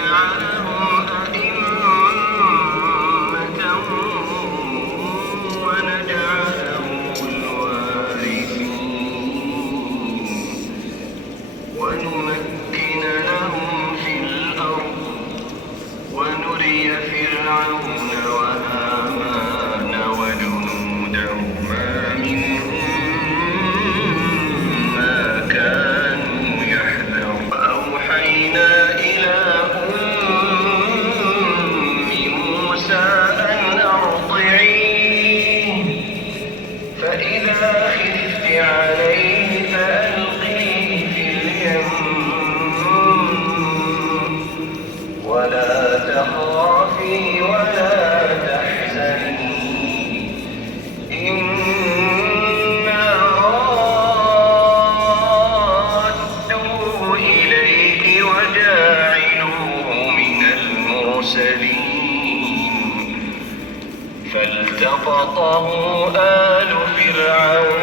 وجعلهم أئمة ونجعلهم الوارثين ونمكن لهم في الأرض ونري فرعون وهامان وجنودهما منهم ما كانوا يحذرون وأوحينا إلى أم موسى أن أرضعيه فإذا خفت عليه فألقيه في اليم ولا تخافي ولا تحزني إنا رادوه إليك وجاعلوه من المرسلين فالتقطه آل فرعون